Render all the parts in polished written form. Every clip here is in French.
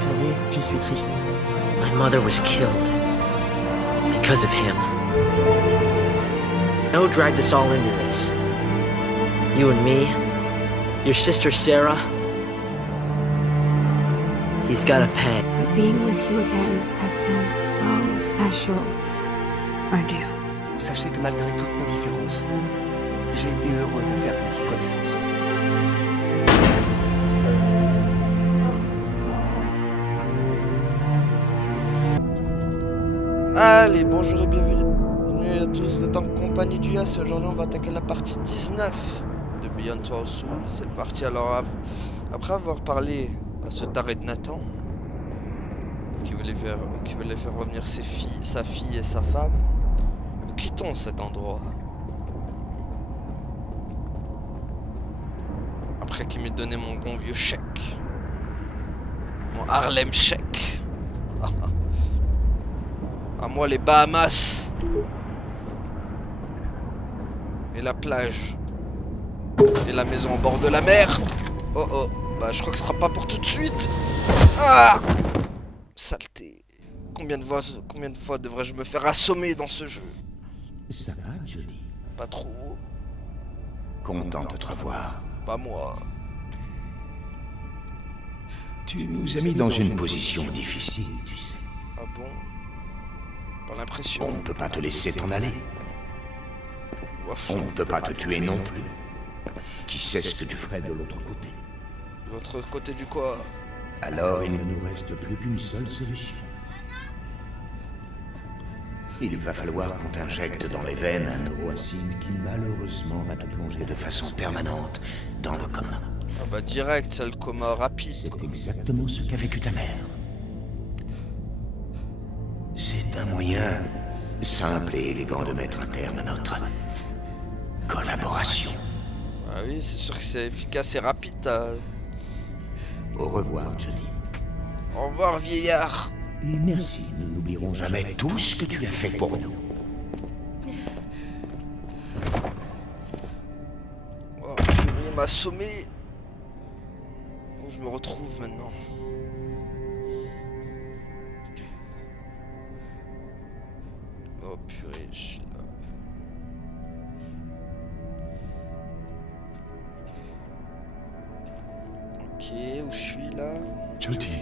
savez, je suis triste. My mother was killed because of him. No dragged us all into this. You and me, your sister Sarah. He's gotta pay. Being with you again has been so special. Adieu. Sachez que malgré toutes nos différences, j'ai été heureux de faire votre connaissance. Allez, bonjour et bienvenue à tous, vous êtes en compagnie du Yas et aujourd'hui on va attaquer la partie 19 de Beyond Two Souls. C'est parti. Alors après avoir parlé à ce taré de Nathan qui voulait faire revenir sa fille et sa femme, nous quittons cet endroit. Après qu'il m'ait donné mon bon vieux chèque, mon Harlem chèque. À moi les Bahamas et la plage et la maison au bord de la mer. Oh oh, bah je crois que ce sera pas pour tout de suite. Ah, saleté. Combien de fois devrais-je me faire assommer dans ce jeu? Ça va, Jody? Pas trop. Content de te revoir. Pas moi. Tu nous as mis dans une position difficile, tu sais. Ah bon? Pas l'impression. On ne peut pas te laisser t'en aller. On ne peut pas te tuer non plus. Qui sait ce que tu ferais de l'autre côté? De l'autre côté du quoi? Alors il ne nous reste plus qu'une seule solution. Il va falloir qu'on t'injecte dans les veines un neuroacide qui malheureusement va te plonger de façon permanente dans le coma. Ah bah direct, c'est le coma rapide. C'est exactement ce qu'a vécu ta mère. C'est un moyen simple et élégant de mettre un terme à notre collaboration. Ah oui, c'est sûr que c'est efficace et rapide. Au revoir, Jody. Au revoir, vieillard. Et merci, nous n'oublierons jamais tout ce que tu as fait pour nous. Oh, purée, il m'a assommé. Où je me retrouve maintenant? Oh purée, je suis là. Ok, où je suis là? Jody.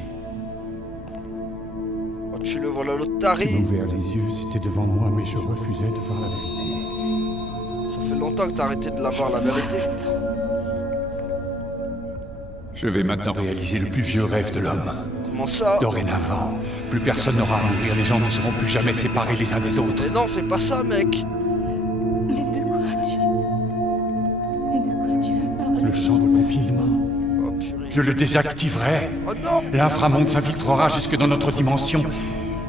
Oh, tu le vois là, l'autre taré. J'ai ouvert les yeux, c'était devant moi, mais je refusais de voir la vérité. Ça fait longtemps que t'as arrêté de la voir, la vérité. Je vais maintenant réaliser le plus vieux rêve de l'homme. Comment ça? Dorénavant, plus personne n'aura à mourir, les gens ne seront plus jamais séparés les uns des autres. Mais non, fais pas ça, mec. Mais de quoi tu veux parler? Le champ de confinement, Oh purée. je le désactiverai. Oh non. L'inframonde s'infiltrera jusque dans notre dimension.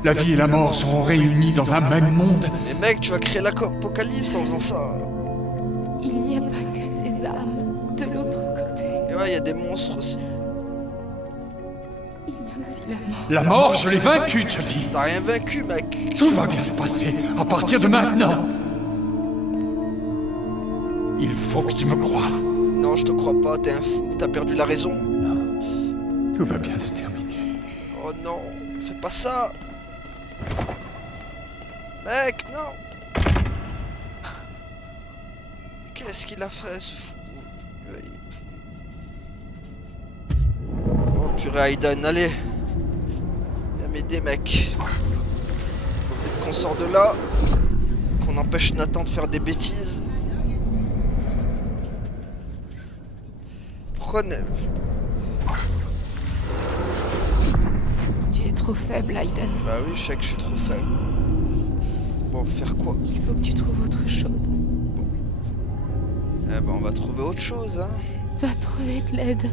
La vie et la mort seront réunies dans un même monde. Mais mec, tu vas créer l'apocalypse en faisant ça. Il n'y a pas que des âmes de l'autre côté. Et ouais, il y a des monstres aussi. Il y a aussi la mort. La mort, je l'ai vaincue, Jody. T'as rien vaincu, mec. Tout va bien se passer à partir de maintenant. Il faut que tu me crois. Non, je te crois pas, t'es un fou, t'as perdu la raison. Non, tout va bien se terminer. Oh non, fais pas ça. Mec, non. Qu'est-ce qu'il a fait, ce fou? Oh purée, Aiden, allez. Viens m'aider, mec. Faut vite qu'on sort de là. Qu'on empêche Nathan de faire des bêtises. Pourquoi Tu es trop faible, Aiden. Bah oui, je sais que je suis trop faible. Bon, faire quoi? Il faut que tu trouves autre chose. Eh ben, on va trouver autre chose, hein. Va trouver de l'aide.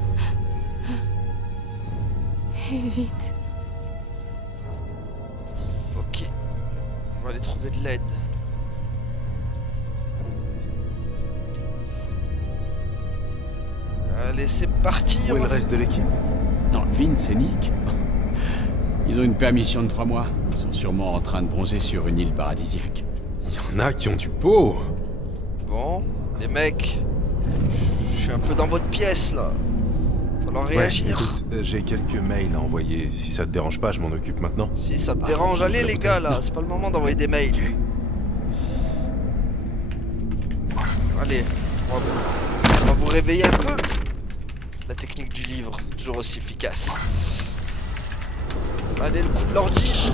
Et vite. Ok. On va aller trouver de l'aide. Allez, c'est parti. Où est le reste de l'équipe? Dans le Vince et Nick. Ils ont une permission de 3 mois. Ils sont sûrement en train de bronzer sur une île paradisiaque. Il y en a qui ont du pot. Bon, les mecs, je suis un peu dans votre pièce là. falloir Ouais, réagir. écoute, j'ai quelques mails à envoyer. Si ça te dérange pas, je m'en occupe maintenant. Si ça me dérange, allez les gars là, c'est pas le moment d'envoyer des mails. Allez, on va vous réveiller un peu. La technique du livre, toujours aussi efficace. Allez, le coup de l'ordi.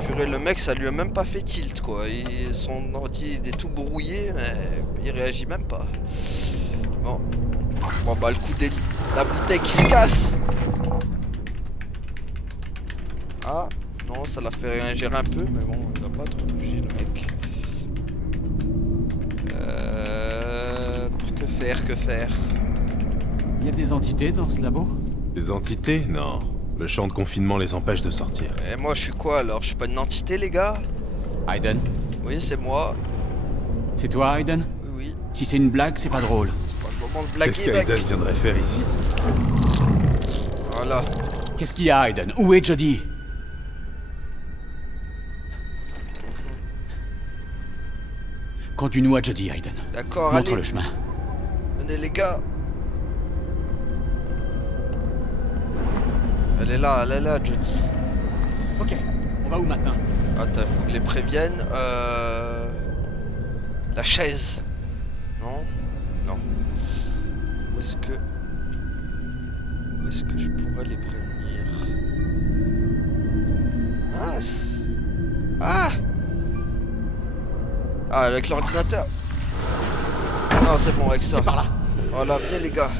Purée, le mec, ça lui a même pas fait tilt quoi. Son ordi il est tout brouillé, mais il réagit même pas. Bon, bah le coup de la bouteille qui se casse. Ah, non, ça l'a fait réagir un peu, mais bon, il a pas trop bougé le mec. Que faire? Il y a des entités dans ce labo? Les entités? Non. Le champ de confinement les empêche de sortir. Et moi, je suis quoi alors? Je suis pas une entité, les gars? Aiden? Oui, c'est moi. C'est toi, Aiden? Oui, oui. Si c'est une blague, c'est pas drôle. C'est pas le moment de Qu'est-ce blaguer, mec. qu'Aiden viendrait faire ici? Voilà. Qu'est-ce qu'il y a, Aiden? Où est Jodie? Conduis-nous à Jodie, Aiden. D'accord, Montre allez. le chemin. Venez, les gars. Elle est là, Jodie. Ok, on va où maintenant? Attends, faut que je les prévienne. La chaise. Non? Non. Où est-ce que je pourrais les prévenir? Ah! Ah, avec l'ordinateur. Non, c'est bon avec ça. C'est par là. Voilà, venez les gars.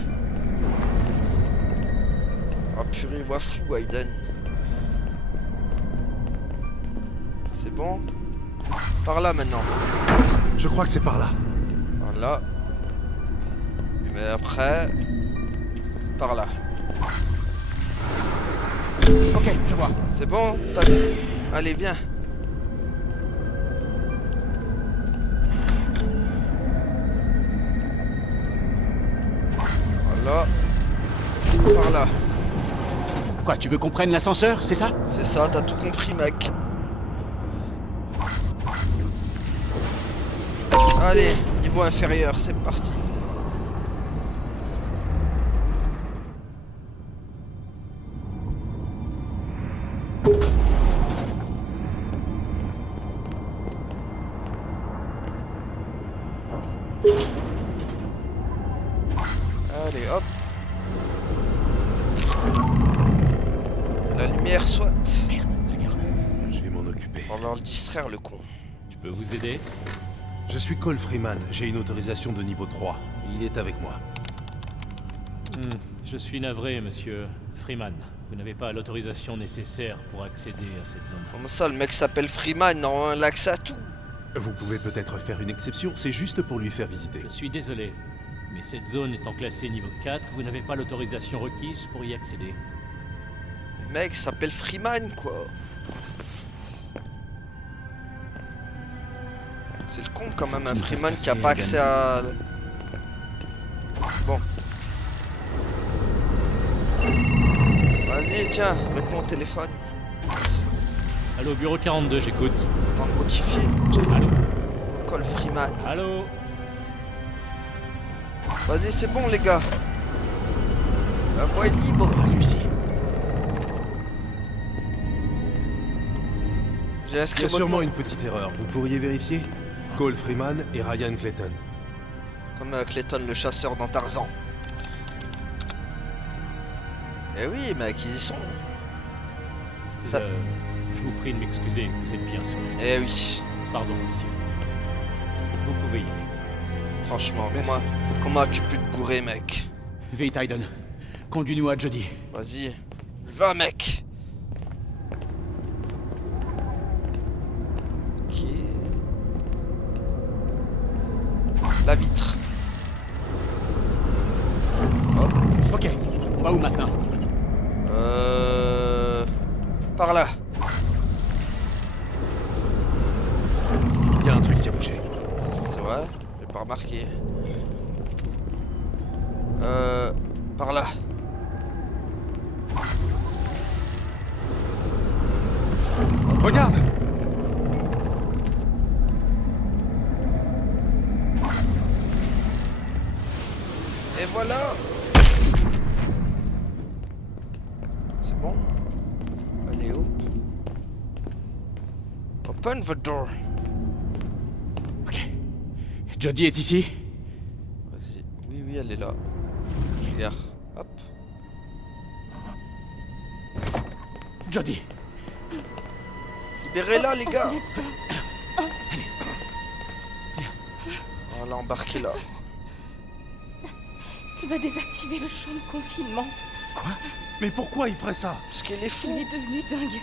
Oh purée, moi fou, Aiden. C'est bon? Par là maintenant. Je crois que c'est par là. Voilà. Mais après... Par là. Ok, je vois. C'est bon? T'as vu? Allez, viens. Voilà. Par là. Quoi, tu veux qu'on prenne l'ascenseur, c'est ça? C'est ça, t'as tout compris, mec. Allez, niveau inférieur, c'est parti. Allez, hop. La lumière soit. Merde, regarde. Je vais m'en occuper. On va le distraire, le con. Je peux vous aider? Je suis Cole Freeman. J'ai une autorisation de niveau 3. Il est avec moi. Je suis navré, monsieur Freeman. Vous n'avez pas l'autorisation nécessaire pour accéder à cette zone. Comment ça, le mec s'appelle Freeman, non, l'accès à tout. Vous pouvez peut-être faire une exception, c'est juste pour lui faire visiter. Je suis désolé, mais cette zone étant classée niveau 4, vous n'avez pas l'autorisation requise pour y accéder. Le mec s'appelle Freeman, quoi. C'est le con quand même, un Faut qu'il nous Freeman fasse qui a passer, pas accès à... Bon. Vas-y, tiens, réponds au téléphone. Allô, bureau 42, j'écoute. Temps de modifier. Allô? Cole Freeman. Allô? Vas-y, c'est bon, les gars. La voie est libre. On a réussi. J'ai Il y inscrit a votre sûrement nom. une petite erreur. Vous pourriez vérifier? Cole Freeman et Ryan Clayton. Comme Clayton, le chasseur dans Tarzan. Eh oui, mec, ils y sont. Je vous prie de m'excuser, vous êtes bien sur le Eh oui. Pardon, messieurs. Vous pouvez y aller. Franchement, Merci. comment as-tu pu te gourer, mec? Vite, Aiden. Conduis-nous à Jodie. Vas-y. Va, mec. Ok. La vitre. Hop. Ok, on va où maintenant? Par là. Il y a un truc qui a bougé. C'est vrai? J'ai pas remarqué. Par là. Regarde! Et voilà. Bon. Allez, hop. Open the door. Ok. Jodie est ici? Vas-y. Oui, oui, elle est là. Regarde. Hop. Jodie! Libérez-la, les gars. Alexa, Voilà, embarquez-la. il va désactiver le champ de confinement. Quoi? Mais pourquoi il ferait ça? Parce qu'il est Il fou. est devenu dingue.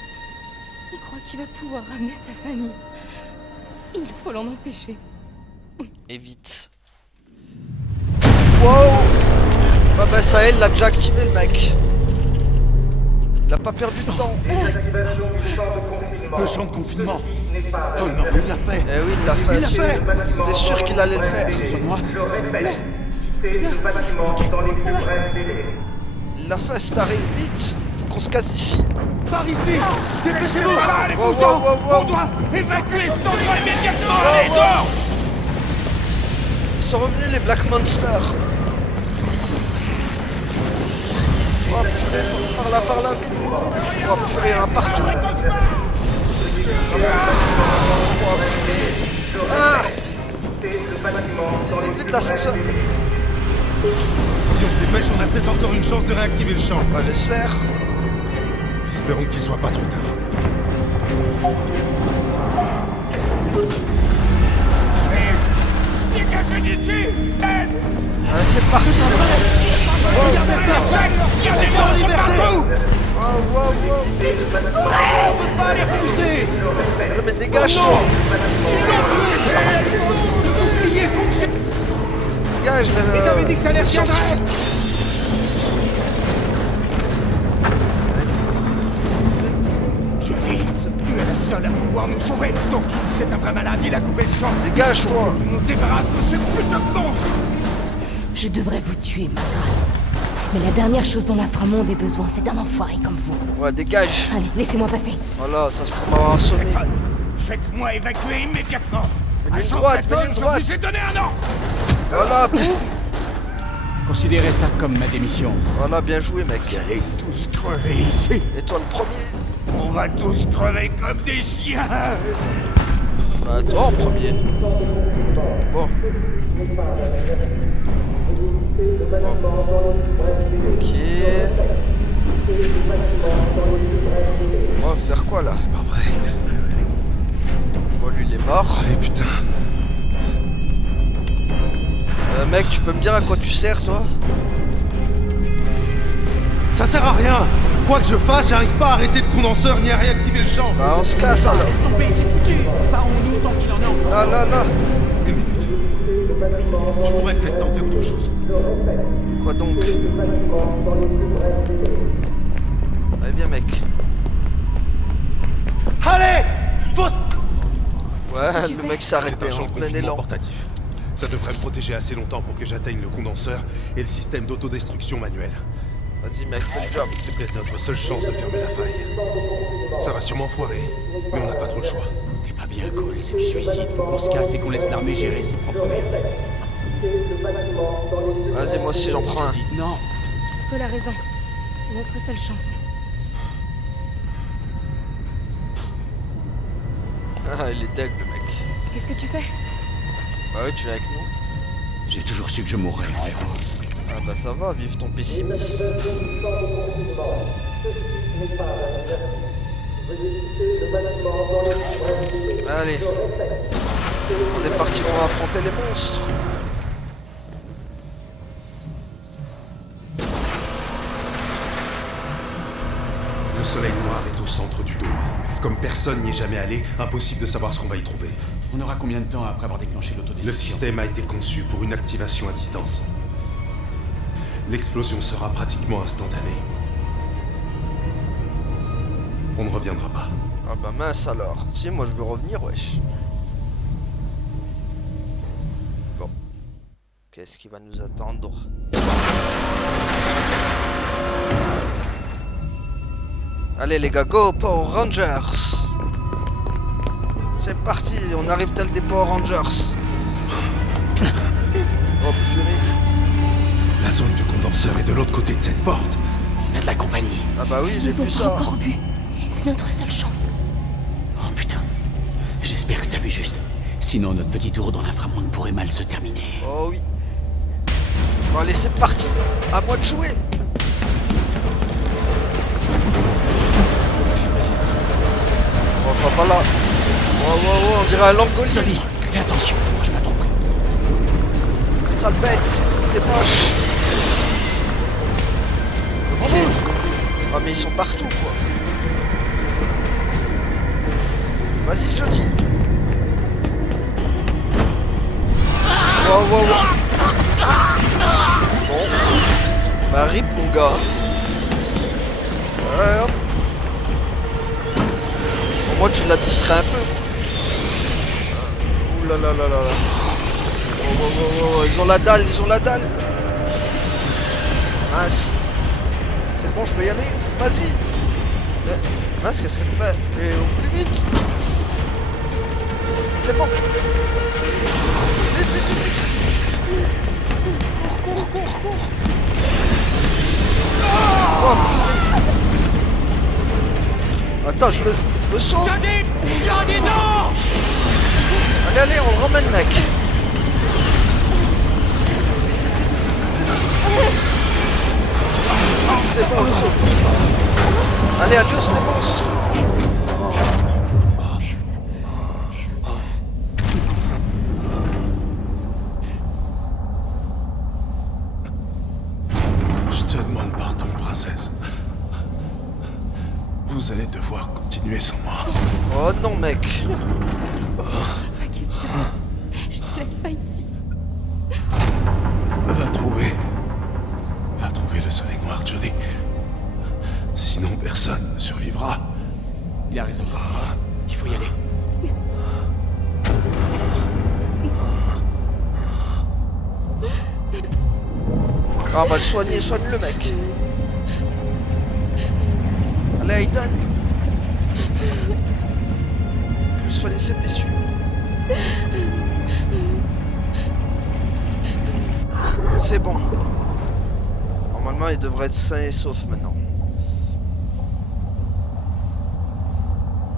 Il croit qu'il va pouvoir ramener sa famille. Il faut l'en empêcher. Et vite. Wow. Bah ça y est, il l'a déjà activé, le mec. Il a pas perdu de temps. Le champ de confinement. Oh non, il l'a fait. Eh oui, il l'a fait. Il l'a fait. C'était sûr qu'il allait le faire. Sur moi? Il l'a fait, Starry. Vite. Faut qu'on se casse d'ici. Par ici. Dépêchez-vous. Wow, wow, wow, wow. doit évacuer cet endroit immédiatement. Allez, dehors. Ils sont revenus, les Black Monsters. Oh purée, par là, vite, vite, vite. Oh purée, un partout. Oh purée. Ah. Vite, vite, l'ascenseur. Si on se dépêche, on a peut-être encore une chance de réactiver le champ. Bah j'espère. Espérons qu'il soit pas trop tard. Dégagez d'ici! Ah, c'est parti. Regardez ça! Regardez ça en liberté! Wow, wow, wow. On peut pas les repousser! Ouais, mais dégage-toi. Dégage le scientifique. Jodie, tu es la seule à pouvoir nous sauver. Donc, c'est un vrai malade, il a coupé le champ. Dégage-toi. Tu nous débarrasses de ces putains de monstres! Je devrais vous tuer, ma grâce. Mais la dernière chose dont l'inframonde ait besoin, c'est d'un enfoiré comme vous. Ouais, dégage. Allez, laissez-moi passer. Voilà, ça se prend m'avoir assommé. Faites-moi évacuer immédiatement. Mets-lui une droite, mets-lui une droite. Je vous ai donné un an. Voilà, boum. Considérez ça comme ma démission. Voilà, bien joué, mec. Vous allez tous crever ici. Et toi, le premier. On va tous crever comme des chiens. Bah, toi en premier. Bon. Ok. On va faire quoi là? C'est pas vrai. Bon, lui il est mort. Allez, putain. Mec, tu peux me dire à quoi tu sers, toi? Ça sert à rien. Quoi que je fasse, j'arrive pas à arrêter le condenseur ni à réactiver le champ. Bah, on se casse alors. Laisse tomber, c'est foutu! Parons-nous tant qu'il en a encore. Là, là, là. Une minute. Je pourrais peut-être tenter autre chose. Quoi donc? Allez, viens, mec. Allez! Faut... Ouais, le mec s'est arrêté C'est un champ en de plein confinement élan. portatif. Ça devrait me protéger assez longtemps pour que j'atteigne le condenseur et le système d'autodestruction manuel. Vas-y, mec, fais le job. C'est peut-être notre seule chance de fermer la faille. Ça va sûrement foirer, mais on n'a pas trop le choix. T'es pas bien cool, c'est du suicide. Faut qu'on se casse et qu'on laisse l'armée gérer ses propres merdes. Vas-y, moi aussi j'en prends un. Jodie, non! Paul a raison. C'est notre seule chance. Ah, il est deg, le mec. Qu'est-ce que tu fais? Bah oui, tu es avec nous. J'ai toujours su que je mourrais en héros. Ah bah ça va, vive ton pessimisme. Allez. On est parti, on va affronter les monstres. Le soleil noir est au centre du dôme. Comme personne n'y est jamais allé, impossible de savoir ce qu'on va y trouver. On aura combien de temps après avoir déclenché Le l'autodestruction? système a été conçu pour une activation à distance. L'explosion sera pratiquement instantanée. On ne reviendra pas. Ah bah mince alors. Si, moi je veux revenir, wesh. Bon. Qu'est-ce qui va nous attendre? Allez les gars, go Power Rangers! C'est parti, on arrive tel des Power Rangers. Oh purée. La zone du condenseur est de l'autre côté de cette porte. On a de la compagnie. Ah bah oui, j'ai Ils ont vu pas ça. encore vu. C'est notre seule chance. Oh putain. J'espère que t'as vu juste. Sinon, notre petit tour dans l'inframonde pourrait mal se terminer. Oh oui. Bon allez, c'est parti. À moi de jouer. Bon, enfin pas là. Wow, on dirait un langolier. Johnny, fais attention, moi je m'attends pris. Sale bête, t'es moche. Ok. Ah mais ils sont partout quoi. Vas-y Jody. Wow. Bon. Bah rip mon gars. Hop. Au moins tu l'as distrait un peu. Ouh là. Oh, ils ont la dalle. Mince. C'est bon, je peux y aller. Vas-y. Mince, qu'est-ce qu'elle fait? Et au plus vite. C'est bon. Vite. Cours. Oh purée. Attends, je le sauve. Johnny, non! Allez, on le ramène, mec. Vite. C'est bon, le sauve. Allez, adios les monstres. Je te demande pardon, princesse. Vous allez devoir continuer sans moi. Oh non, mec. Pas question. Je te laisse pas ici. Va trouver le soleil noir, Jody. Sinon, personne ne survivra. Il a raison. Il faut y aller. Ah, on va le soigner, soigne-le, mec. Allez, Aiden. Faut lui soigner ses blessures. C'est bon. Normalement, il devrait être sain et sauf maintenant.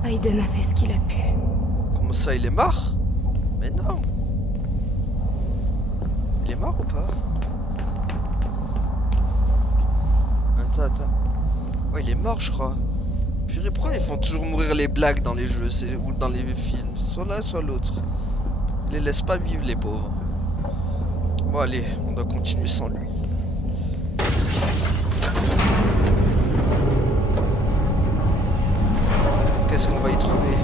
Aiden a fait ce qu'il a pu. Comment ça, il est mort? Mais non. Il est mort ou pas? Attends. Ouais, il est mort, je crois. Purée, pourquoi ils font toujours mourir les blagues dans les jeux ou dans les films? Soit l'un, soit l'autre. Ils les laissent pas vivre, les pauvres. Bon, allez, on doit continuer sans lui. Qu'est-ce qu'on va y trouver?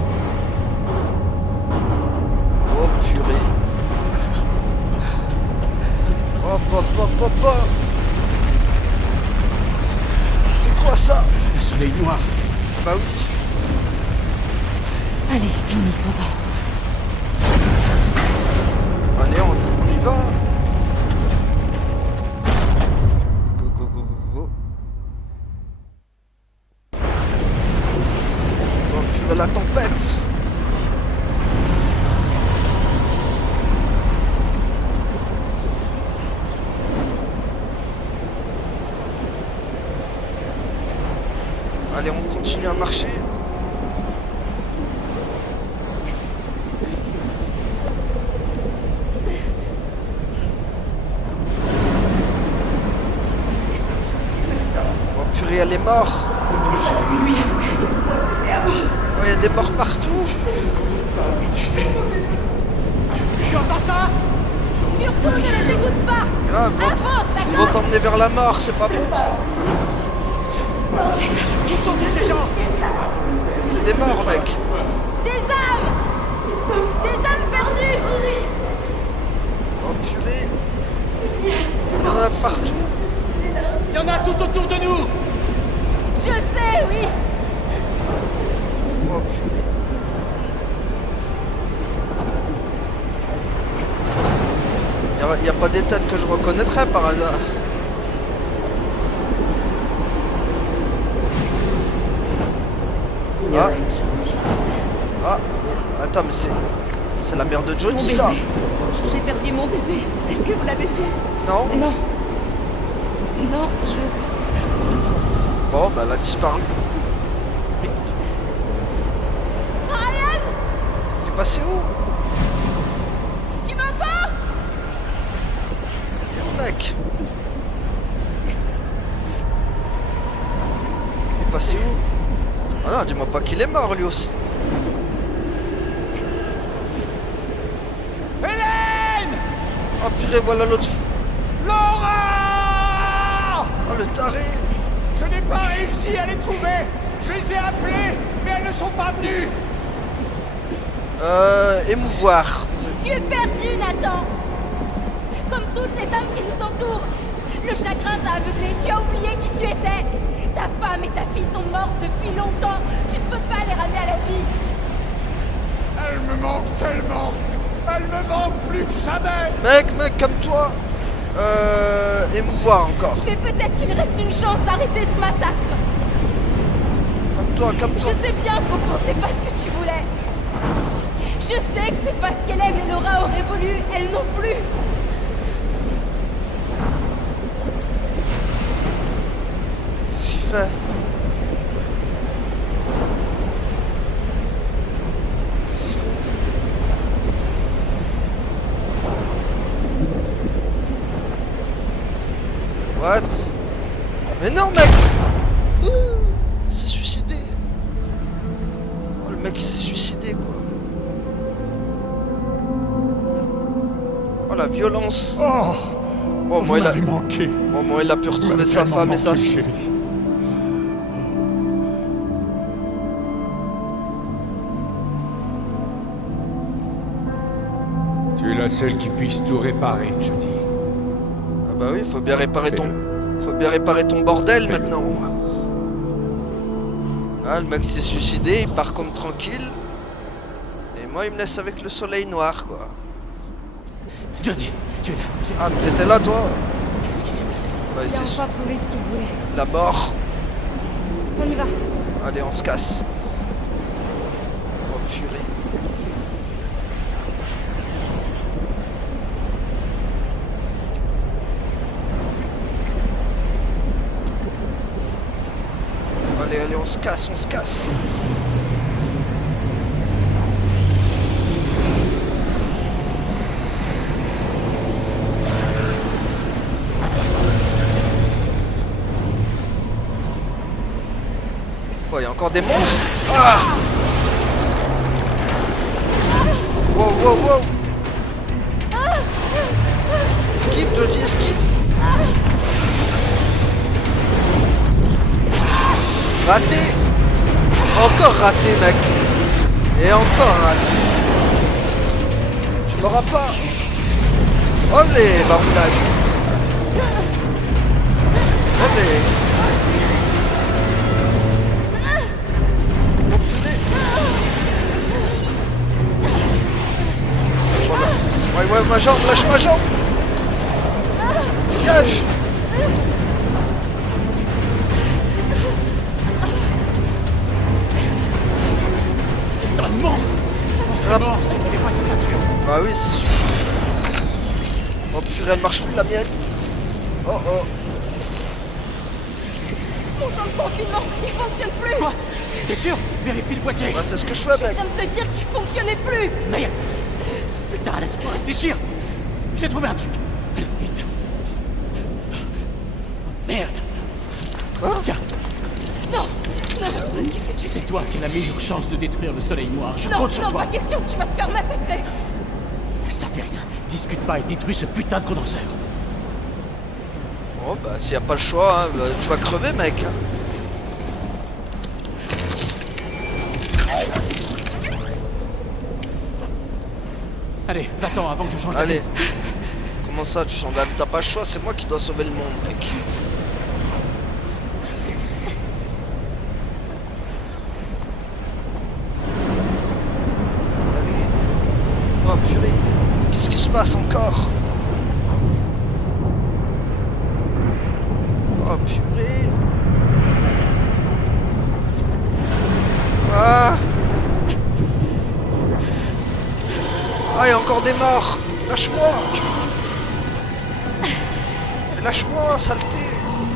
Oh, purée. Hop. C'est quoi ça? Le soleil noir. Bah oui. Allez, finissons-en. Allez, on y va. Go. Oh purée, la tempête. Allez, on continue à marcher. Oh purée, elle est morte. Oh, il y a des morts partout. Tu entends ça? Surtout ne les écoute pas. Grave, Avance, ils vont t'emmener vers la mort, c'est pas bon ça. Qui sont tous ces gens? C'est des morts, mec. Des âmes perdues. Oh purée. Il y en a partout. Il y en a tout autour de nous. Je sais, oui. Oh purée. Y a pas des têtes que je reconnaîtrais par hasard. Ah, attends, mais c'est la mère de Johnny, ça. J'ai perdu mon bébé. Est-ce que vous l'avez vu? Non. Non, je... Bon, bah elle a disparu. Rip. Ryan! Il est passé où? Tu m'entends? T'es où, mec? Il est passé où? Ah non, dis-moi pas qu'il est mort lui aussi. Hélène! Oh purée, voilà l'autre fou. Laura! Oh le taré. Je n'ai pas réussi à les trouver. Je les ai appelés, mais elles ne sont pas venues. Émouvoir. Tu es perdu, Nathan! Comme toutes les âmes qui nous entourent! Le chagrin t'a aveuglé, tu as oublié qui tu étais! Ta femme et ta fille sont mortes depuis longtemps! Tu ne peux pas les ramener à la vie! Elle me manque tellement. Elle me manque plus que jamais. Mec, comme toi. Émouvoir encore. Mais peut-être qu'il reste une chance d'arrêter ce massacre! Comme toi. Je sais bien qu'au fond, c'est pas ce que tu voulais! Je sais que c'est pas ce qu'Hélène et Laura auraient voulu, elles non plus! Qu'est-ce qu'il fait? What? Mais non, mec! Il s'est suicidé! Oh, le mec il s'est suicidé, quoi! Oh, la violence! Oh, Bon, moi, il a... manqué. Bon, moi, il a pu retrouver sa femme et sa fille. Tu es la seule qui puisse tout réparer, Jodie. Ah bah oui, faut bien réparer ton... Faut bien réparer ton bordel maintenant. Ah, le mec s'est suicidé, il part comme tranquille. Et moi, il me laisse avec le soleil noir, quoi. Jodie, tu es là. Ah, mais t'étais là, toi? Qu'est-ce qui s'est passé? Bah, Il a enfin trouvé ce qu'il voulait. la mort. On y va. Allez, on se casse. Oh, purée. Allez, on se casse, on se casse. Quoi, il y a encore des monstres? Ah! Wow. Esquive, Jodie, esquive. Raté. Encore raté, mec. Et encore raté. Tu m'auras pas. Olé, baroulade. Olé. Oh purée. Voilà. Ouais, ma jambe, lâche ma jambe. Dégage. C'est mort, c'était pas sa ceinture. Bah oui, c'est sûr. Oh purée, elle marche plus la mienne. Oh. Mon champ de confinement, il fonctionne plus! Quoi? T'es sûr? Vérifie le boîtier. Bah c'est ce que je fais, Je mec. viens de te dire qu'il fonctionnait plus! Merde. Putain, laisse-moi réfléchir. J'ai trouvé un truc. Allez, vite. Merde. Quoi? Tiens, Non! Qu'est-ce que tu fais? c'est toi qui as la meilleure chance de détruire le soleil noir. Je Non, compte sur non, toi. pas question, tu vas te faire massacrer! Ça fait rien. Discute pas et détruis ce putain de condenseur. Oh bah s'il y a pas le choix, hein, bah, tu vas crever, mec. Allez, va-t'en avant que je change Allez. d'avis. Comment ça, tu changes d'avis? T'as pas le choix, c'est moi qui dois sauver le monde, mec. Allez. Oh purée. Qu'est-ce qui se passe encore? Oh purée. Ah. Ah, il y a encore des morts. Lâche-moi. Lâche-moi, saleté.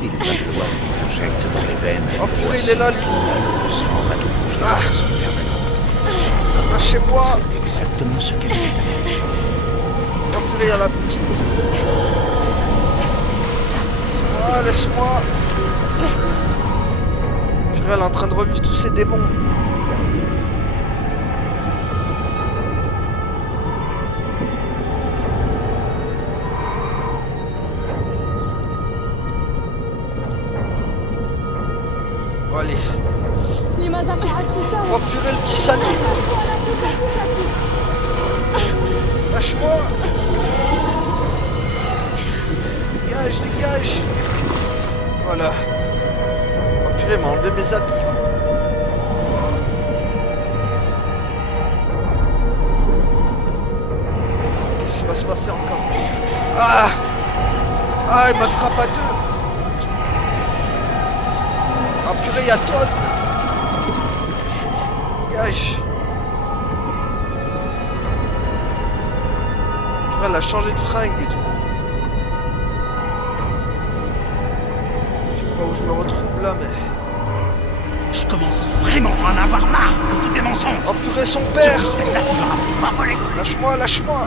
Il va falloir qu'on t'injecte dans les veines Oh purée, il est là, lui. malheureusement va te plonger de façon permanente. Lâchez-moi. C'est exactement ce qu'elle fait. Oh purée, il y a la petite. Laisse-moi, laisse-moi. Purée, elle est en train de revivre tous ces démons. Bon, allez. Oh purée, le petit sali. Lâche-moi. Dégage, dégage. Voilà. Oh purée, il m'a enlevé mes habits, quoi. Qu'est-ce qui va se passer encore? Ah. Ah, il m'attrape à deux. Ah purée, il y a Todd. Dégage. Purée, elle a changé de fringue et tout. Je sais pas où je me retrouve là, mais... Je commence vraiment à en avoir marre de tous tes mensonges. Oh purée, son père. Celle-là, tu l'auras pas volé. Lâche-moi, lâche-moi.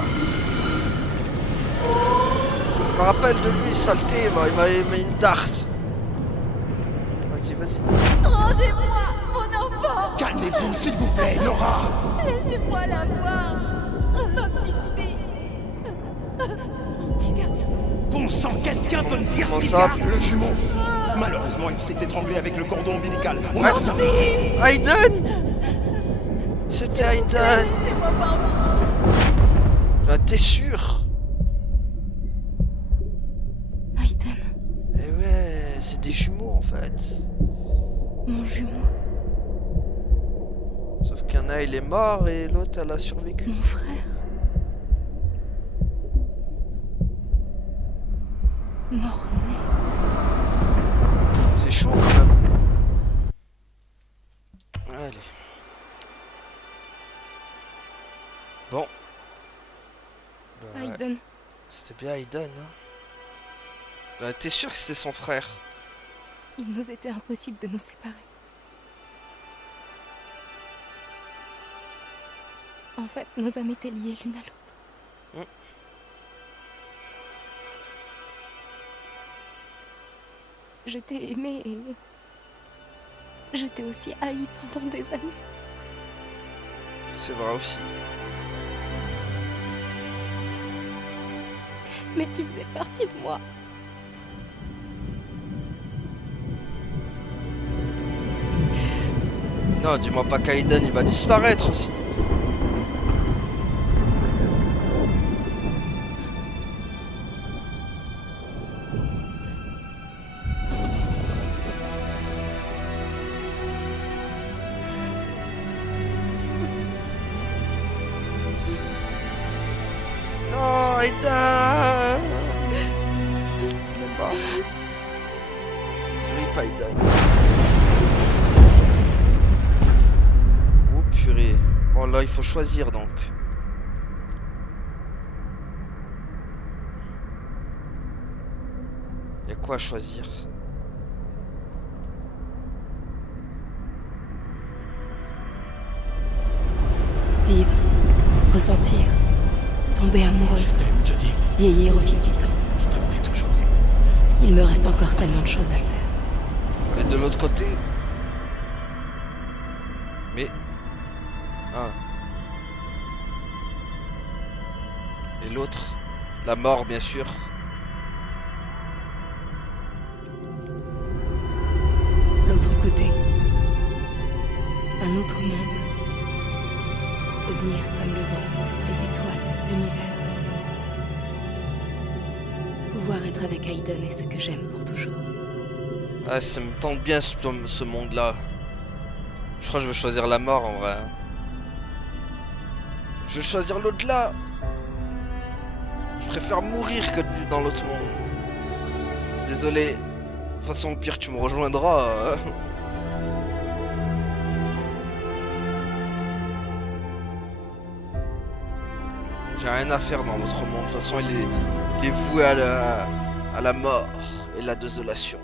Je me rappelle de lui, saleté, il m'avait mis une tarte. Vas-y, vas-y. Rendez-moi mon enfant. Calmez-vous, s'il vous plaît, Nora. Laissez-moi la voir. Ma petite fille. Mon petit garçon. Bon sang, quelqu'un peut me dire Comment ce qu'il y ça? a? Le jumeau. Malheureusement, il s'est étranglé avec le cordon ombilical. On Ah, a... Aiden. C'était Aiden. Laissez-moi voir mon fils. Ah, t'es sûr? Aiden, Eh ouais, c'est des jumeaux en fait. mon jumeau, Sauf qu'un a il est mort et l'autre elle a survécu. mon frère. Mort-né. C'est chaud quand même. Allez. Bon. Bah, Aiden, c'était bien Aiden, hein. Bah, t'es sûr que c'était son frère? il nous était impossible de nous séparer. En fait, nos âmes étaient liées l'une à l'autre. Je t'ai aimé et je t'ai aussi haï pendant des années. C'est vrai aussi. Mais tu faisais partie de moi. Non, dis-moi pas qu'Aiden il va disparaître aussi. Non, Aiden. Il est mort. Rip Aiden. Oh purée. Bon là il faut choisir donc. Il y a quoi à choisir? Vivre, ressentir, tomber amoureuse, vieillir au fil du temps. Je t'aimerai toujours. Il me reste encore tellement de choses à faire. Et de l'autre côté. Mais. Ah. Et l'autre. La mort bien sûr. L'autre côté. Un autre monde. Devenir comme le vent, les étoiles, l'univers. Pouvoir être avec Aiden est ce que j'aime pour toujours. Ah, ça me tente bien ce monde-là. Je crois que je vais choisir la mort en vrai. Je vais choisir l'au-delà. Je préfère mourir que de vivre dans l'autre monde. Désolé. De toute façon, au pire, tu me rejoindras. J'ai rien à faire dans l'autre monde. De toute façon, il est voué à la mort et la désolation.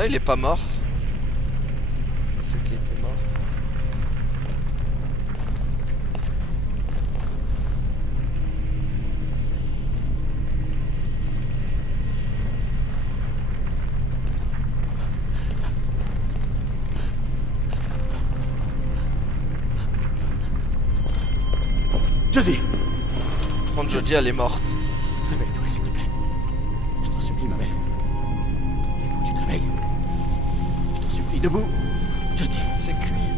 Non, il est pas mort. C'est qu'il était mort. Jodie! Prendre Jodie, elle est morte. Réveille-toi, s'il te plaît. Je t'en supplie, ma belle. Il faut que tu te réveilles. Je t'en supplie, debout. Jodie. C'est cuit.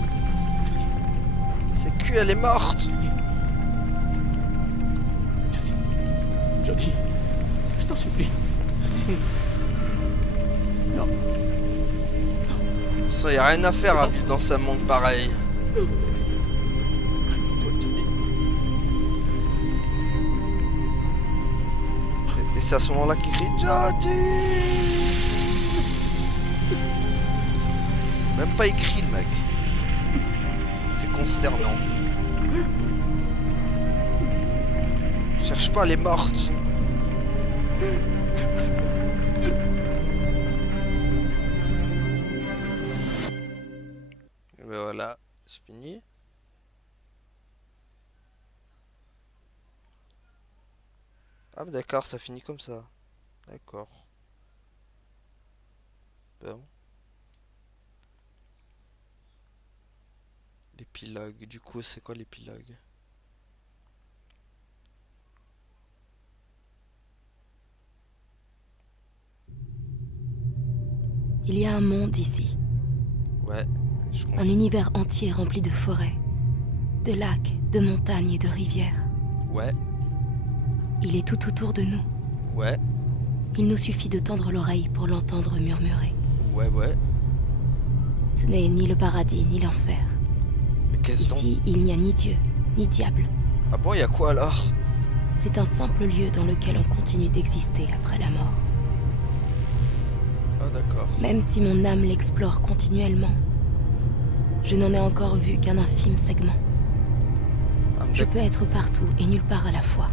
C'est cuit, elle est morte. Jodie. Je t'en supplie. Non. Ça, y a rien à faire à vivre dans un monde pareil. Et c'est à ce moment-là qu'il crie Jodie. Même pas écrit, le mec. C'est consternant. Cherche pas, elle est morte. Et ben voilà, c'est fini. Ah d'accord, ça finit comme ça. D'accord. Bon. L'épilogue, du coup, c'est quoi l'épilogue? Il y a un monde ici. Ouais, je comprends. Un univers entier rempli de forêts, de lacs, de montagnes et de rivières. Ouais. Il est tout autour de nous. Ouais. Il nous suffit de tendre l'oreille pour l'entendre murmurer. Ouais, ouais. Ce n'est ni le paradis ni l'enfer. Mais qu'est-ce Ici, il n'y a ni Dieu, ni diable. Ah bon, il y a quoi alors? C'est un simple lieu dans lequel on continue d'exister après la mort. Ah d'accord. Même si mon âme l'explore continuellement, je n'en ai encore vu qu'un infime segment. Je peux être partout et nulle part à la fois.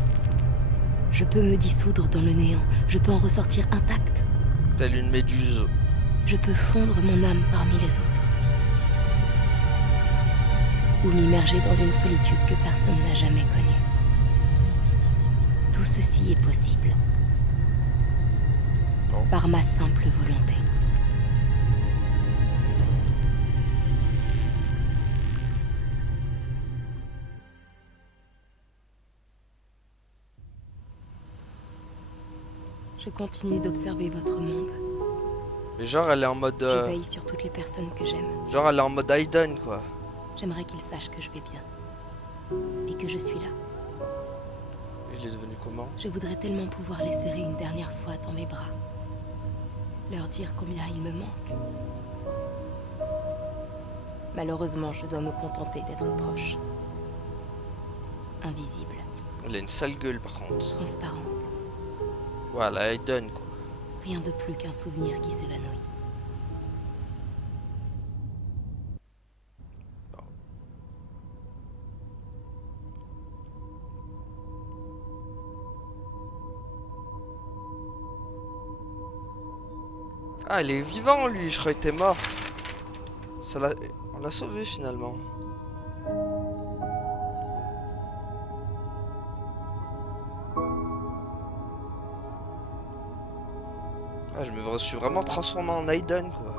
Je peux me dissoudre dans le néant, je peux en ressortir intacte. Telle une méduse. Je peux fondre mon âme parmi les autres. Ou m'immerger dans une solitude que personne n'a jamais connue. Tout ceci est possible. Bon. Par ma simple volonté. Je continue d'observer votre monde. Mais genre elle est en mode... Je veille sur toutes les personnes que j'aime. Genre elle est en mode Aiden quoi. J'aimerais qu'ils sachent que je vais bien. Et que je suis là. Il est devenu comment? Je voudrais tellement pouvoir les serrer une dernière fois dans mes bras. Leur dire combien ils me manquent. Malheureusement, je dois me contenter d'être proche. Invisible. Elle a une sale gueule par contre. Transparente. Voilà, Aiden quoi. Rien de plus qu'un souvenir qui s'évanouit. Ah, il est vivant lui, je croyais qu'il était mort. Ça l'a... On l'a sauvé finalement. Ah, je me suis vraiment transformé en Aiden quoi.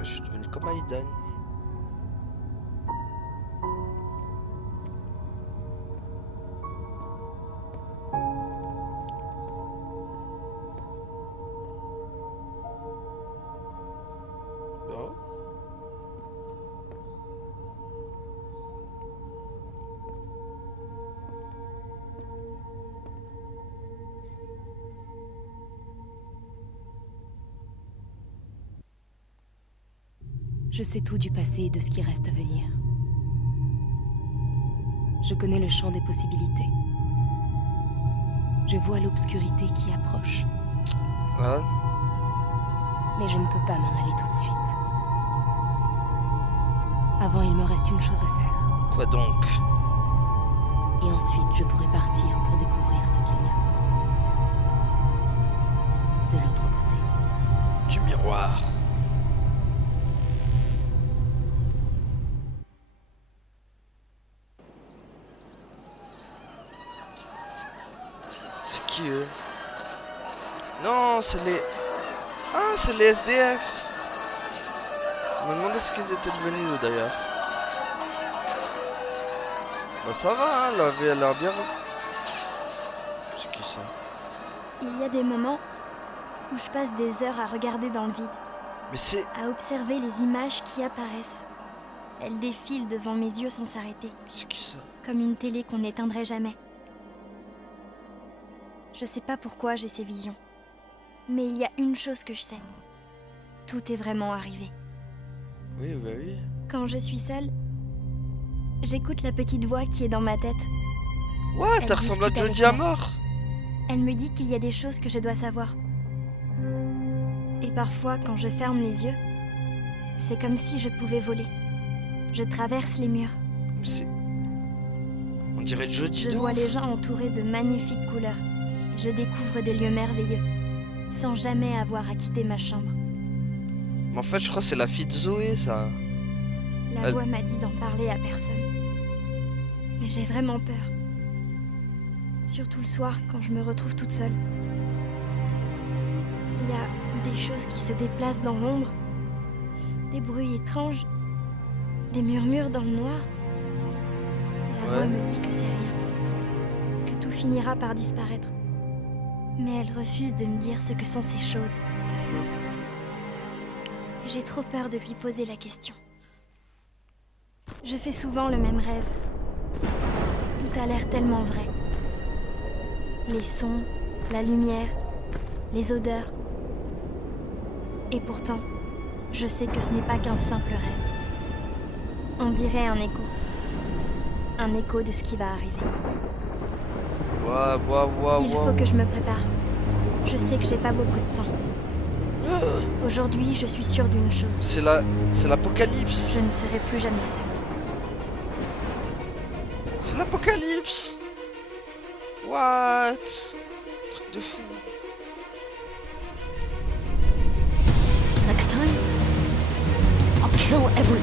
Je suis devenu comme Aiden. Je sais tout du passé et de ce qui reste à venir. Je connais le champ des possibilités. Je vois l'obscurité qui approche. Ouais. Mais je ne peux pas m'en aller tout de suite. Avant, il me reste une chose à faire. Quoi donc? Et ensuite, je pourrai partir pour découvrir ce qu'il y a. De l'autre côté. Du miroir. C'est qui eux? Non, c'est les... Ah, c'est les SDF. Je me demandais ce qu'ils étaient devenus eux, d'ailleurs. Bah ça va, hein, la vie a l'air bien. C'est qui ça? Il y a des moments où je passe des heures à regarder dans le vide. Mais c'est... À observer les images qui apparaissent. Elles défilent devant mes yeux sans s'arrêter. C'est qui ça? Comme une télé qu'on n'éteindrait jamais. Je sais pas pourquoi j'ai ces visions. Mais il y a une chose que je sais. Tout est vraiment arrivé. Oui, bah oui. Quand je suis seule, j'écoute la petite voix qui est dans ma tête. Ouais, t'as ressemblé à Jodie à mort. Elle me dit qu'il y a des choses que je dois savoir. Et parfois, quand je ferme les yeux, c'est comme si je pouvais voler. Je traverse les murs. C'est... On dirait Jodie. Je vois les gens entourés de magnifiques couleurs. Et je découvre des lieux merveilleux, sans jamais avoir à quitter ma chambre. Mais en fait, je crois que c'est la fille de Zoé, ça. La voix m'a dit d'en parler à personne. Mais j'ai vraiment peur. Surtout le soir, quand je me retrouve toute seule. Il y a des choses qui se déplacent dans l'ombre. Des bruits étranges. Des murmures dans le noir. La voix me dit que c'est rien. Que tout finira par disparaître. Mais elle refuse de me dire ce que sont ces choses. J'ai trop peur de lui poser la question. Je fais souvent le même rêve. Tout a l'air tellement vrai. Les sons, la lumière, les odeurs. Et pourtant, je sais que ce n'est pas qu'un simple rêve. On dirait un écho. Un écho de ce qui va arriver. Il faut que je me prépare. Je sais que j'ai pas beaucoup de temps. Aujourd'hui, je suis sûre d'une chose. C'est l'apocalypse. Je ne serai plus jamais seule. C'est l'apocalypse. What? Truc de fou. Next time, I'll kill everyone.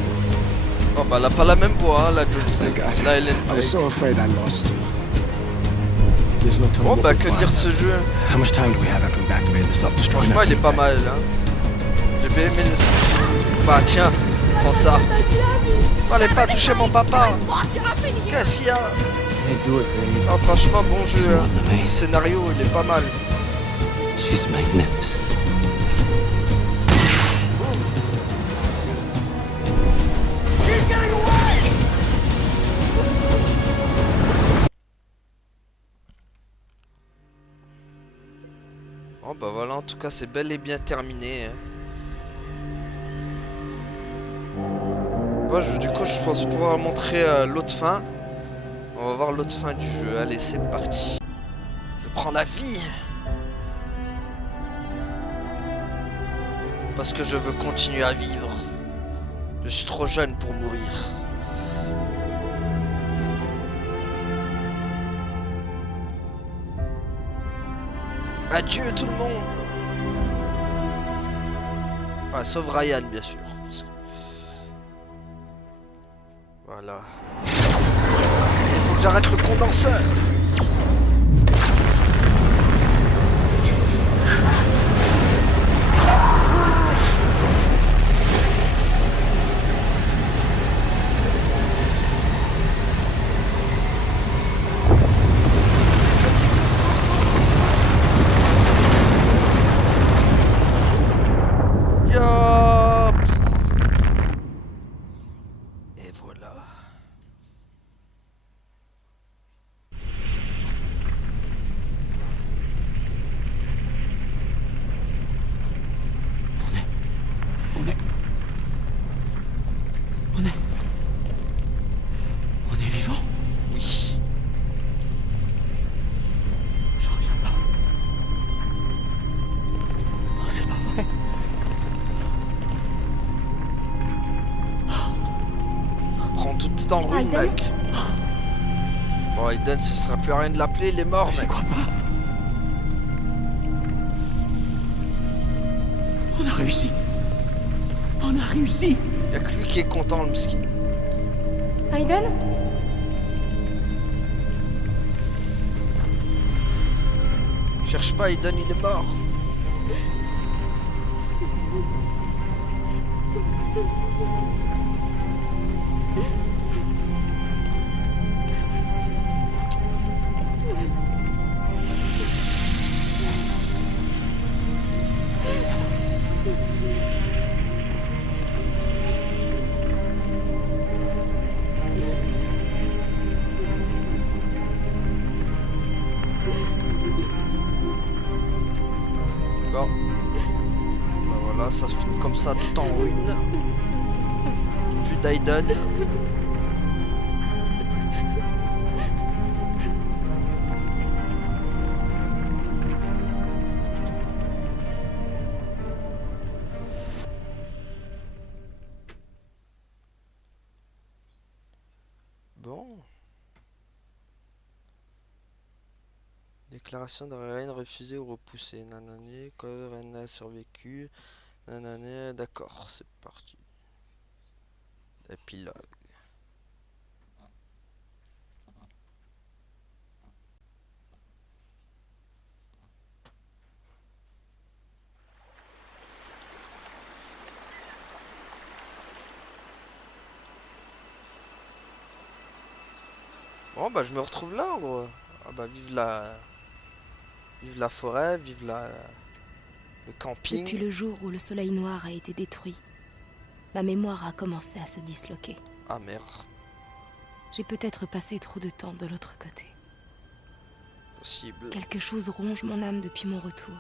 Oh bah elle a pas la même voix, hein, la Jodie. La Ellen Page. Bon bah que dire de ce jeu? Franchement il est pas mal, hein. J'ai bien aimé les... Bah tiens, prends ça. Fallait pas toucher mon papa. Qu'est-ce qu'il y a? Oh franchement bon jeu, hein. Le scénario il est pas mal. She's magnificent. Bon bah voilà, en tout cas c'est bel et bien terminé, hein. Bon, du coup je pense pouvoir montrer l'autre fin. On va voir l'autre fin du jeu, allez c'est parti. Je prends la vie. Parce que je veux continuer à vivre. Je suis trop jeune pour mourir. Adieu tout le monde. Enfin, sauf Ryan bien sûr. Voilà. Il faut que j'arrête le condenseur. Et voilà. On est vivant? Oui. Je reviens pas. Oh, c'est pas vrai. Prends tout en ruine, mec. Bon, Aiden, ce sera plus rien de l'appeler, il est mort, mec. Je crois pas. On a réussi. On a réussi. Y'a que lui qui est content, le miskin. Aiden? Cherche pas, Aiden, il est mort. Bon. Ben voilà, ça se finit comme ça, tout en ruine. Plus d'Aiden. Bon. Déclaration de Ryan refusée ou repoussée. Nanané, Ryan a survécu. Nanané, d'accord, c'est parti. Épilogue. Bon bah je me retrouve là en gros. Ah bah vive la forêt, vive le camping. Depuis le jour où le soleil noir a été détruit, ma mémoire a commencé à se disloquer. Ah merde. J'ai peut-être passé trop de temps de l'autre côté. Possible. Quelque chose ronge mon âme depuis mon retour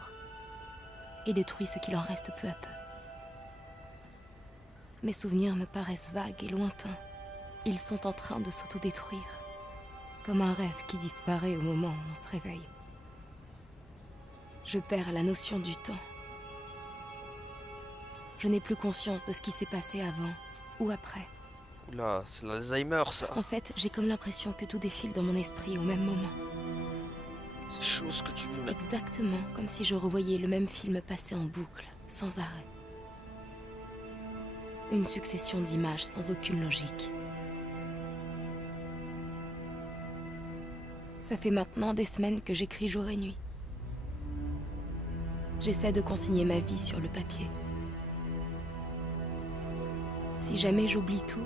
et détruit ce qu'il en reste peu à peu. Mes souvenirs me paraissent vagues et lointains. Ils sont en train de s'autodétruire, comme un rêve qui disparaît au moment où on se réveille. Je perds la notion du temps. Je n'ai plus conscience de ce qui s'est passé avant ou après. Oula, c'est l'Alzheimer ça. En fait, j'ai comme l'impression que tout défile dans mon esprit au même moment. C'est chaud ce que tu lui mets. Exactement comme si je revoyais le même film passer en boucle, sans arrêt. Une succession d'images sans aucune logique. Ça fait maintenant des semaines que j'écris jour et nuit. J'essaie de consigner ma vie sur le papier. Si jamais j'oublie tout,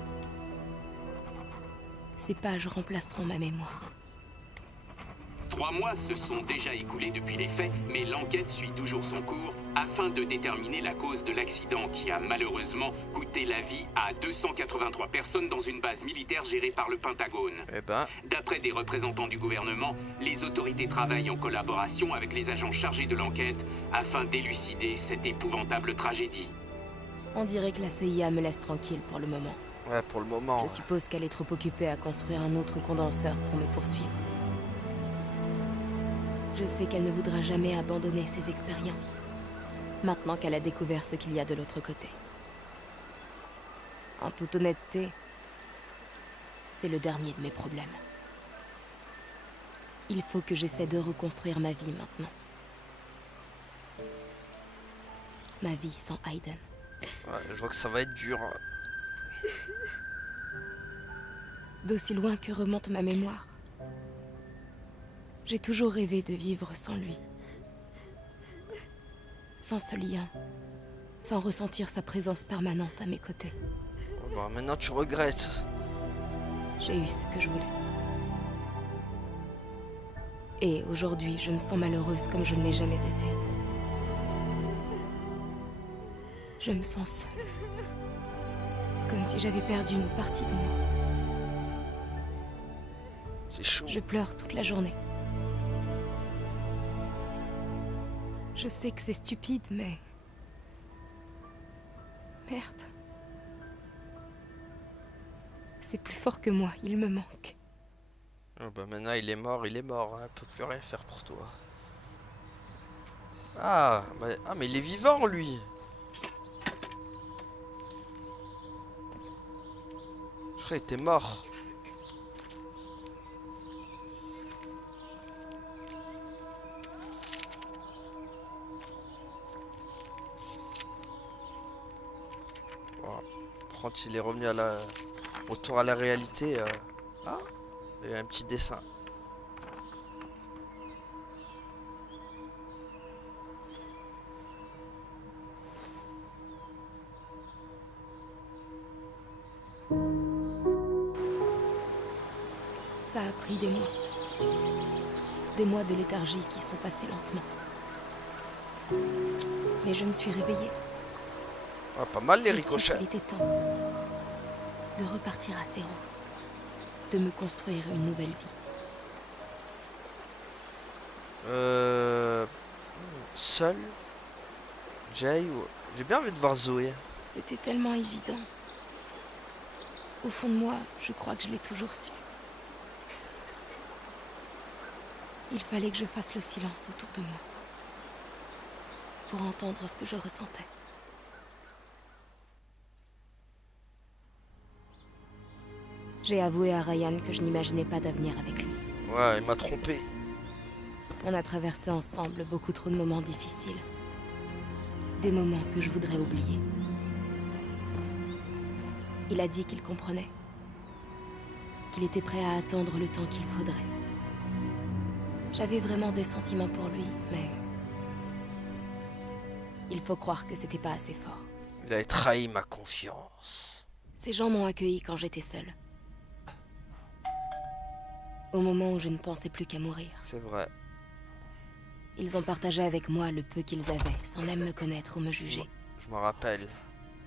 ces pages remplaceront ma mémoire. 3 mois se sont déjà écoulés depuis les faits, mais l'enquête suit toujours son cours afin de déterminer la cause de l'accident qui a malheureusement coûté la vie à 283 personnes dans une base militaire gérée par le Pentagone. D'après des représentants du gouvernement, les autorités travaillent en collaboration avec les agents chargés de l'enquête afin d'élucider cette épouvantable tragédie. On dirait que la CIA me laisse tranquille pour le moment. Ouais, pour le moment. Je suppose qu'elle est trop occupée à construire un autre condenseur pour me poursuivre. Je sais qu'elle ne voudra jamais abandonner ses expériences, maintenant qu'elle a découvert ce qu'il y a de l'autre côté. En toute honnêteté, c'est le dernier de mes problèmes. Il faut que j'essaie de reconstruire ma vie maintenant. Ma vie sans Aiden. Ouais, je vois que ça va être dur. D'aussi loin que remonte ma mémoire, j'ai toujours rêvé de vivre sans lui. Sans ce lien. Sans ressentir sa présence permanente à mes côtés. Bon, maintenant tu regrettes. J'ai eu ce que je voulais. Et aujourd'hui, je me sens malheureuse comme je ne l'ai jamais été. Je me sens seule. Comme si j'avais perdu une partie de moi. C'est chaud. Je pleure toute la journée. Je sais que c'est stupide, mais... Merde. C'est plus fort que moi, il me manque. Oh bah maintenant il est mort, hein. On peut plus rien faire pour toi. Ah, mais il est vivant lui. Je crois qu'il était mort. Quand il est revenu à la... retour à la réalité, là, il y a un petit dessin. Ça a pris des mois. Des mois de léthargie qui sont passés lentement. Mais je me suis réveillée. Ah, pas mal les J'ai su ricochets. qu'il était temps de repartir à zéro. De me construire une nouvelle vie. Seul Jay ou... J'ai bien envie de voir Zoé. C'était tellement évident. Au fond de moi, je crois que je l'ai toujours su. Il fallait que je fasse le silence autour de moi. Pour entendre ce que je ressentais. J'ai avoué à Ryan que je n'imaginais pas d'avenir avec lui. Ouais, il m'a trompé. On a traversé ensemble beaucoup trop de moments difficiles. Des moments que je voudrais oublier. Il a dit qu'il comprenait. Qu'il était prêt à attendre le temps qu'il faudrait. J'avais vraiment des sentiments pour lui, mais... il faut croire que c'était pas assez fort. Il a trahi ma confiance. Ces gens m'ont accueilli quand j'étais seule. Au moment où je ne pensais plus qu'à mourir. C'est vrai. Ils ont partagé avec moi le peu qu'ils avaient, sans même me connaître ou me juger. Je m'en rappelle.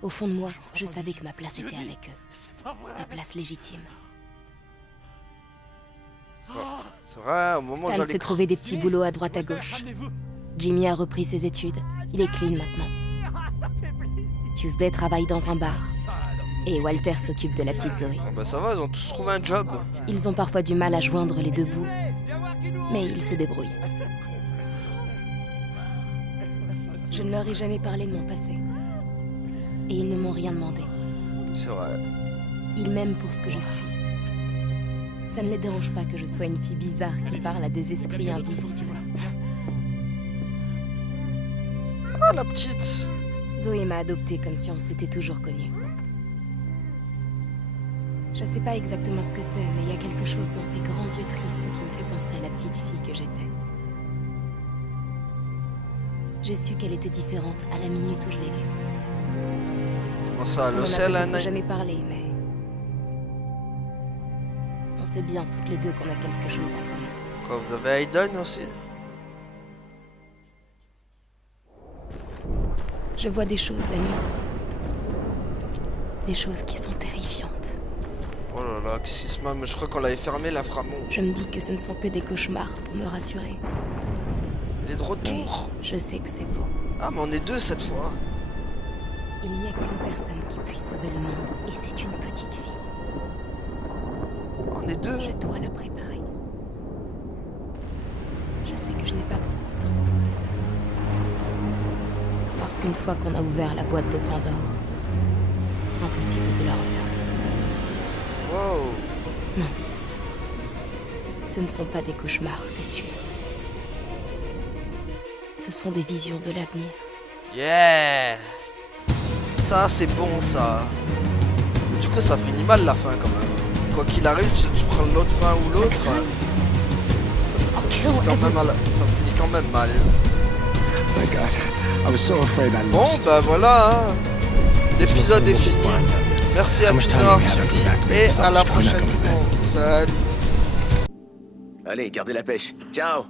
Au fond de moi, je savais que ma place était avec eux. Ma place légitime. C'est vrai, au moment où Stan j'allais... s'est trouvé des petits boulots à droite à gauche. Jimmy a repris ses études. Il est clean maintenant. Tuesday travaille dans un bar. Et Walter s'occupe de la petite Zoé. Oh bah ça va, ils ont tous trouvé un job. Ils ont parfois du mal à joindre les deux bouts. Mais ils se débrouillent. Je ne leur ai jamais parlé de mon passé. Et ils ne m'ont rien demandé. C'est vrai. Ils m'aiment pour ce que je suis. Ça ne les dérange pas que je sois une fille bizarre qui parle à des esprits invisibles. Ah, la petite! Zoé m'a adoptée comme si on s'était toujours connus. Je sais pas exactement ce que c'est, mais il y a quelque chose dans ces grands yeux tristes qui me fait penser à la petite fille que j'étais. J'ai su qu'elle était différente à la minute où je l'ai vue. Comment ça, On le en sel, a Anna? peut-être jamais parlé, mais... on sait bien toutes les deux qu'on a quelque chose en commun. Quoi, vous avez Aiden aussi? Je vois des choses la nuit. Des choses qui sont terrifiantes. Oh là là, qu'est-ce qui se passe? Je crois qu'on l'avait fermé, l'inframonde. Je me dis que ce ne sont que des cauchemars pour me rassurer. Il est de retour. Mais je sais que c'est faux. Ah, mais on est deux cette fois. Il n'y a qu'une personne qui puisse sauver le monde, et c'est une petite fille. On est deux. Je dois la préparer. Je sais que je n'ai pas beaucoup de temps pour le faire. Parce qu'une fois qu'on a ouvert la boîte de Pandore, impossible de la refermer. Wow. Non. Ce ne sont pas des cauchemars, c'est sûr. Ce sont des visions de l'avenir. Yeah. Ça, c'est bon, ça. Du coup, ça finit mal la fin, quand même. Quoi qu'il arrive, si tu prends l'autre fin ou l'autre, ça finit quand même mal. My God, I was so afraid I Bon, bah voilà, hein. L'épisode est fini. Merci à tous d'avoir suivi et à la prochaine. Salut. Allez, gardez la pêche. Ciao.